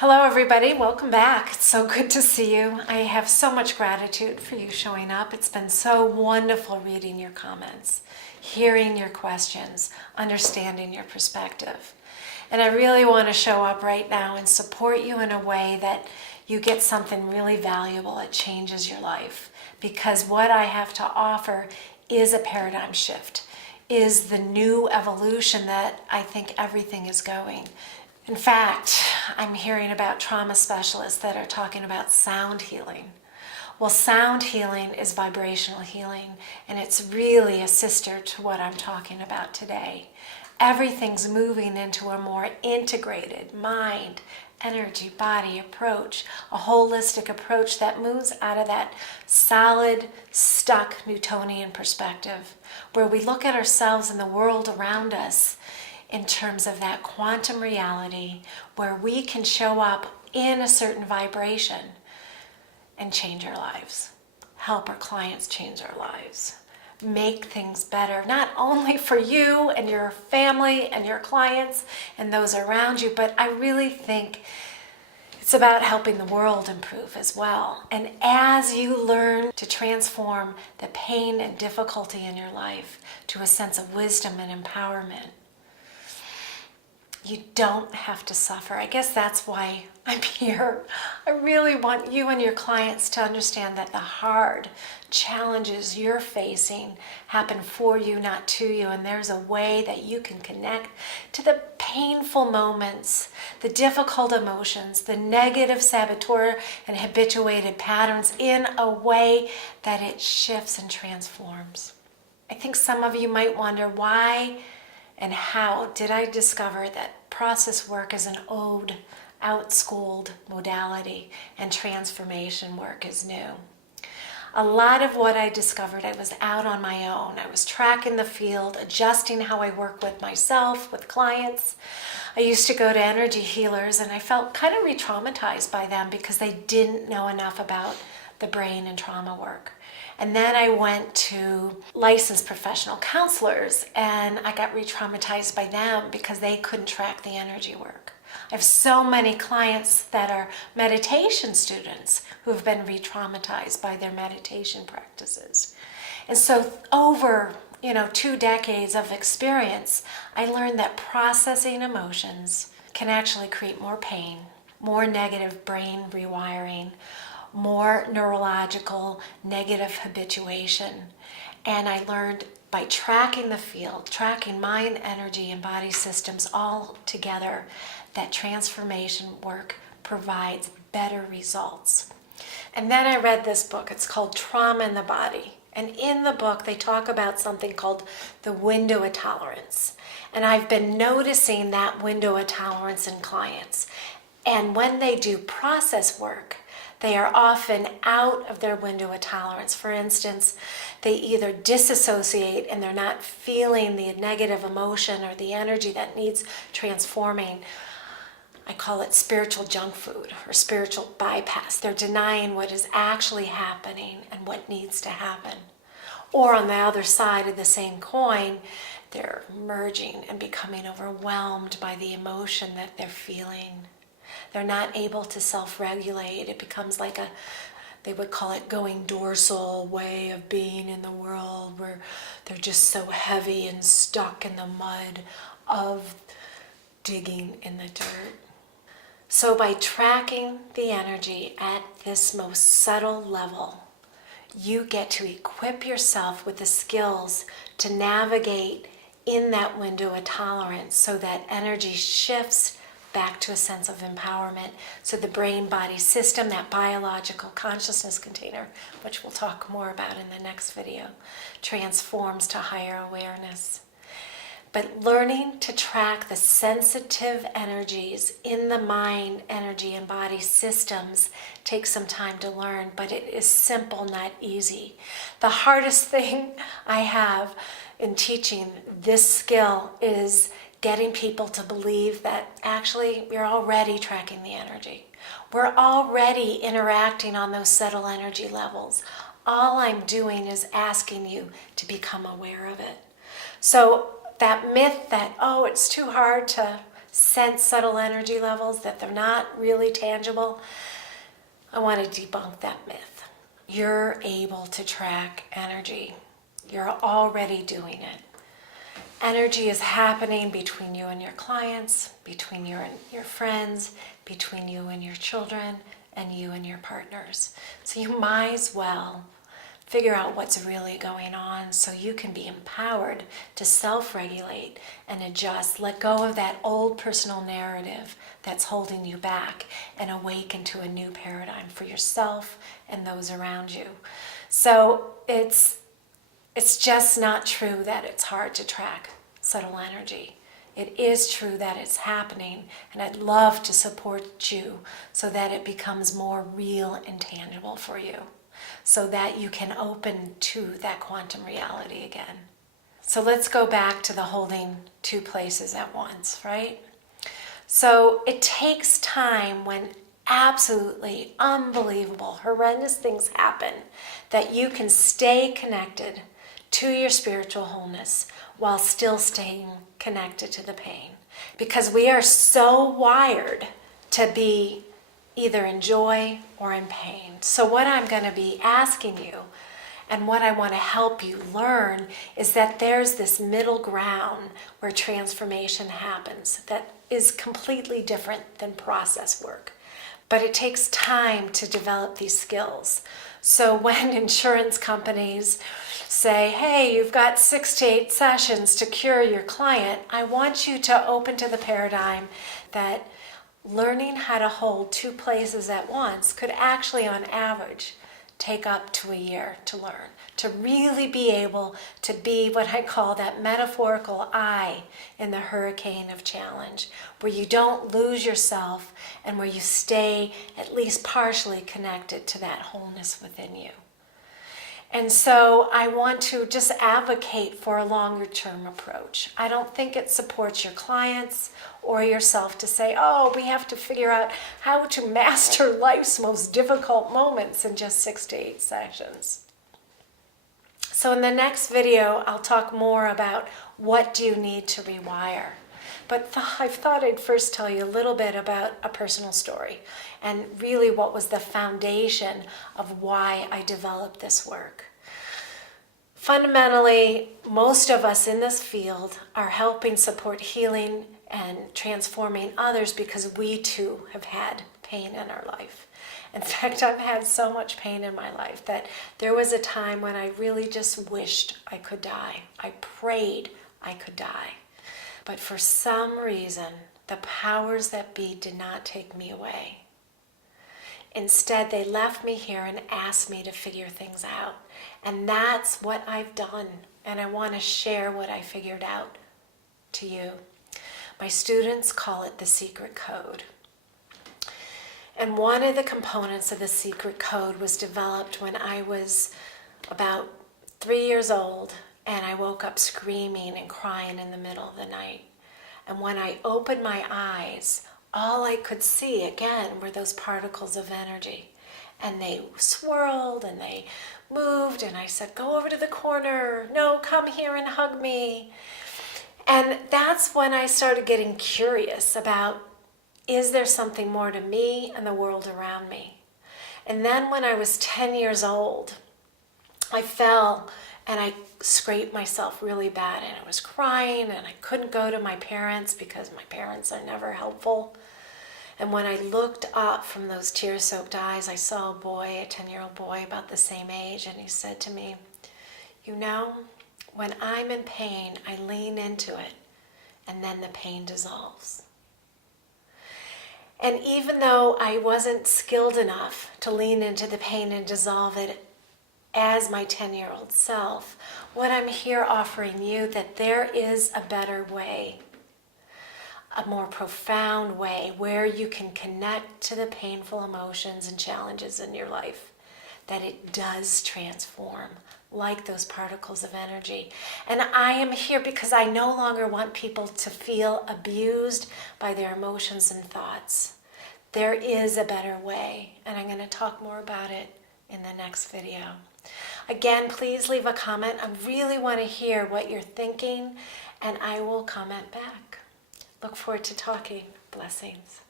Hello everybody, welcome back. It's so good to see you. I have so much gratitude for you showing up. It's been so wonderful reading your comments, hearing your questions, understanding your perspective. And I really want to show up right now and support you in a way that you get something really valuable that changes your life. Because what I have to offer is a paradigm shift, is the new evolution that I think everything is going. In fact, I'm hearing about trauma specialists that are talking about sound healing. Well, sound healing is vibrational healing, and it's really a sister to what I'm talking about today. Everything's moving into a more integrated mind, energy, body approach, a holistic approach that moves out of that solid, stuck Newtonian perspective, where we look at ourselves and the world around us in terms of that quantum reality where we can show up in a certain vibration and change our lives, help our clients change our lives, make things better, not only for you and your family and your clients and those around you, but I really think it's about helping the world improve as well. And as you learn to transform the pain and difficulty in your life to a sense of wisdom and empowerment, you don't have to suffer. I guess that's why I'm here. I really want you and your clients to understand that the hard challenges you're facing happen for you, not to you. And there's a way that you can connect to the painful moments, the difficult emotions, the negative saboteur and habituated patterns in a way that it shifts and transforms. I think some of you might wonder, why and how did I discover that process work is an old, out-schooled modality and transformation work is new? A lot of what I discovered, I was out on my own. I was tracking the field, adjusting how I work with myself, with clients. I used to go to energy healers and I felt kind of re-traumatized by them because they didn't know enough about the brain and trauma work. And then I went to licensed professional counselors and I got re-traumatized by them because they couldn't track the energy work. I have so many clients that are meditation students who have been re-traumatized by their meditation practices. And so over 2 decades of experience, I learned that processing emotions can actually create more pain, more negative brain rewiring, more neurological negative habituation. And I learned by tracking the field, tracking mind, energy, and body systems all together, that transformation work provides better results. And then I read this book. It's called Trauma in the Body. And in the book, they talk about something called the window of tolerance. And I've been noticing that window of tolerance in clients. And when they do process work, they are often out of their window of tolerance. For instance, they either disassociate and they're not feeling the negative emotion or the energy that needs transforming. I call it spiritual junk food or spiritual bypass. They're denying what is actually happening and what needs to happen. Or on the other side of the same coin, they're merging and becoming overwhelmed by the emotion that they're feeling. They're not able to self-regulate. It becomes like they would call it going dorsal way of being in the world, where they're just so heavy and stuck in the mud of digging in the dirt. So by tracking the energy at this most subtle level, you get to equip yourself with the skills to navigate in that window of tolerance so that energy shifts back to a sense of empowerment. So the brain-body system, that biological consciousness container, which we'll talk more about in the next video, transforms to higher awareness. But learning to track the sensitive energies in the mind, energy, and body systems takes some time to learn, but it is simple, not easy. The hardest thing I have in teaching this skill is getting people to believe that actually we're already tracking the energy. We're already interacting on those subtle energy levels. All I'm doing is asking you to become aware of it. So that myth that, oh, it's too hard to sense subtle energy levels, that they're not really tangible, I want to debunk that myth. You're able to track energy. You're already doing it. Energy is happening between you and your clients, between you and your friends, between you and your children, and you and your partners. So you might as well figure out what's really going on so you can be empowered to self-regulate and adjust, let go of that old personal narrative that's holding you back, and awaken to a new paradigm for yourself and those around you. So it's just not true that it's hard to track subtle energy. It is true that it's happening, and I'd love to support you so that it becomes more real and tangible for you, so that you can open to that quantum reality again. So let's go back to the holding two places at once, right? So it takes time when absolutely unbelievable, horrendous things happen, that you can stay connected to your spiritual wholeness while still staying connected to the pain. Because we are so wired to be either in joy or in pain. So what I'm going to be asking you, and what I want to help you learn, is that there's this middle ground where transformation happens that is completely different than process work. But it takes time to develop these skills. So when insurance companies say, hey, you've got 6 to 8 sessions to cure your client, I want you to open to the paradigm that learning how to hold two places at once could actually, on average, take up to a year to learn, to really be able to be what I call that metaphorical eye in the hurricane of challenge, where you don't lose yourself and where you stay at least partially connected to that wholeness within you. And so I want to just advocate for a longer term approach. I don't think it supports your clients or yourself to say, oh, we have to figure out how to master life's most difficult moments in just 6 to 8 sessions. So in the next video, I'll talk more about what do you need to rewire. But I thought I'd first tell you a little bit about a personal story and really what was the foundation of why I developed this work. Fundamentally, most of us in this field are helping support healing and transforming others because we too have had pain in our life. In fact, I've had so much pain in my life that there was a time when I really just wished I could die. I prayed I could die. But for some reason, the powers that be did not take me away. Instead, they left me here and asked me to figure things out. And that's what I've done. And I want to share what I figured out to you. My students call it the secret code. And one of the components of the secret code was developed when I was about 3 years old, and I woke up screaming and crying in the middle of the night. And when I opened my eyes, all I could see again were those particles of energy. And they swirled and they moved, and I said, go over to the corner. No, come here and hug me. And that's when I started getting curious about, is there something more to me and the world around me? And then when I was 10 years old, I fell and I scraped myself really bad, and I was crying, and I couldn't go to my parents because my parents are never helpful. And when I looked up from those tear-soaked eyes, I saw a boy, a 10-year-old boy about the same age, and he said to me, you know, when I'm in pain, I lean into it, and then the pain dissolves. And even though I wasn't skilled enough to lean into the pain and dissolve it as my 10-year-old self, what I'm here offering you, that there is a better way, a more profound way where you can connect to the painful emotions and challenges in your life, that it does transform like those particles of energy. And I am here because I no longer want people to feel abused by their emotions and thoughts. There is a better way, and I'm going to talk more about it in the next video. Again, please leave a comment. I really want to hear what you're thinking, and I will comment back. Look forward to talking. Blessings.